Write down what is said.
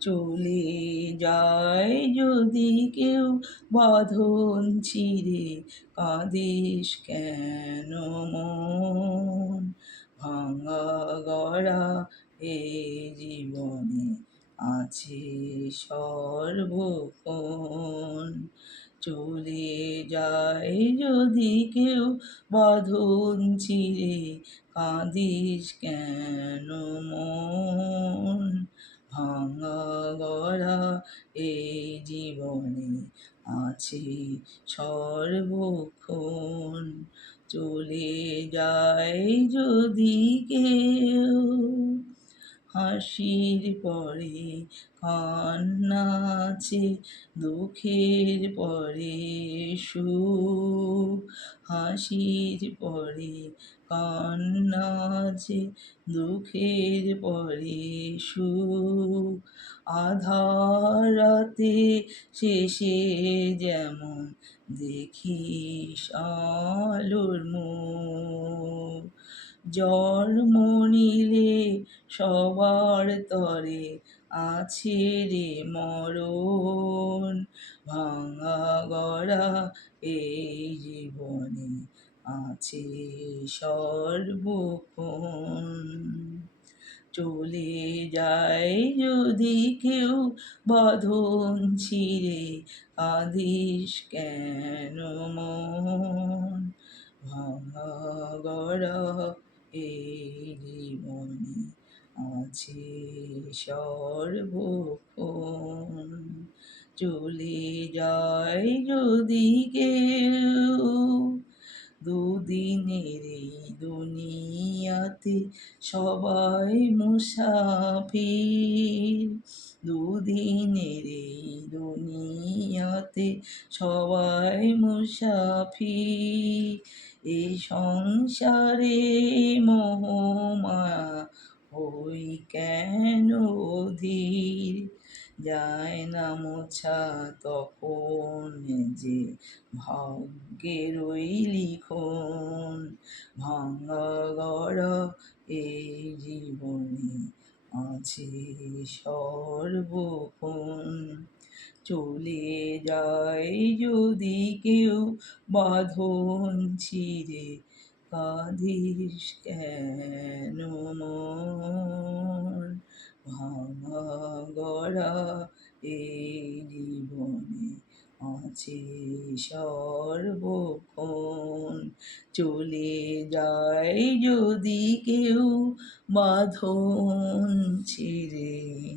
চলে যায় যদি কেউ বাঁধন ছিঁড়ে, কাঁদিস কেন মন? ভাঙা গড়া এই জীবনে আছে সর্বক্ষণ। চলে যায় যদি কেউ বাঁধন ছিঁড়ে, কাঁদিস কেন মন? ভাঙা গড়া এই জীবনে আছে সর্বক্ষণ। চলে যায় যদি কেউ, হাসির পরে কান্না আছে, দুঃখের পরে সুখ। হাসির পরে কান্না আছে, দুঃখের পরে সুখ। আঁধার রাতে শেষে যেমন দেখিস আলোর মুখ, জন্ম নিলে সবার তরে আছে রে মরণ। ভাঙা গড়া এই জীবনে আছে সর্বক্ষণ। চলে যায় যদি কেউ বাঁধন ছিঁড়ে, কাঁদিস কেন মন? ভাঙা গড়া এই জীবনে আছে সর্বক্ষণ। চলে যায় যদি কেউ, দুদিনের এই দুনিয়াতে সবাই মুসাফির। দুদিনের এই দুনিয়াতে সবাই মুসাফির। এই সংসারে মোহমায়া হই কেন অধীর? যায় না মোছা তখন যে ভাগ্যের ওই লিখন। ভাঙা গড়া এই জীবনে আছে সর্বক্ষণ। চলে যায় যদি কেউ বাঁধন ছিঁড়ে, কাঁদিস কেন মন? ভাঙা গড়া এই জীবনে আছে সর্বক্ষণ। চলে যায় যদি কেউ বাঁধন ছিঁড়ে।